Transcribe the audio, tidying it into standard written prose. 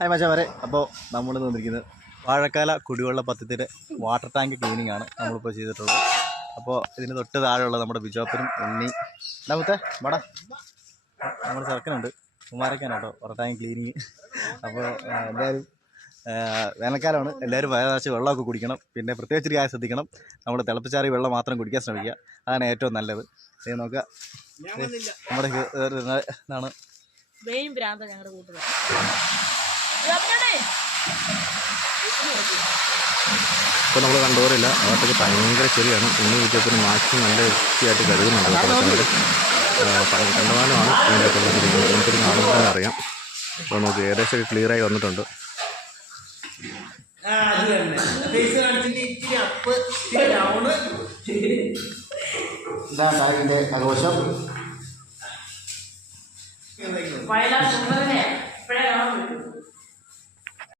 Hi മച്ചാമാരെ, അപ്പോൾ നമ്മൾ വന്നിരിക്കുന്നത് വാഴക്കാല കുടിവെള്ള പദ്ധതിയുടെ വാട്ടർ ടാങ്ക് ക്ലീനിങ് ആണ് നമ്മളിപ്പോൾ ചെയ്തിട്ടുള്ളത്. അപ്പോൾ ഇതിന് തൊട്ട് താഴെയുള്ള നമ്മുടെ ബിജോപ്പനും ഉണ്ണി നമുക്ക് വട നമ്മുടെ ചെറുക്കനുണ്ട് കുമാരക്കാനാട്ടോ വാട്ടർ ടാങ്ക് ക്ലീനിങ്. അപ്പോൾ എന്തായാലും വേനൽക്കാലമാണ്, എല്ലാവരും വയനാശ് വെള്ളമൊക്കെ കുടിക്കണം. പിന്നെ പ്രത്യേകിച്ചൊരു കാര്യം ശ്രദ്ധിക്കണം, നമ്മൾ തിളപ്പിച്ചാറിയ വെള്ളം മാത്രം കുടിക്കാൻ ശ്രമിക്കുക, അതാണ് ഏറ്റവും നല്ലത്. ഇത് നോക്കുക, നമ്മുടെ ഇതാണ് ഇപ്പോൾ നമ്മൾ കണ്ടുപോലില്ല, അകത്തൊക്കെ ഭയങ്കര ചെറിയാണ്. ഉണ്ണി വിജയത്തിന് മാക്സിമം നല്ല വൃത്തിയായിട്ട് കരുതുന്നുണ്ട്. കണ്ടമാനമാണ് ഇതിൻ്റെ കൊണ്ടിരിക്കുന്നത്, നമുക്കൊരു കാണുമ്പോൾ തന്നെ അറിയാം. അപ്പോൾ നമുക്ക് ഏകദേശം ക്ലിയറായി വന്നിട്ടുണ്ട്. ഇതാണ് ടാങ്കിൻ്റെ ആഘോഷം. വയലാ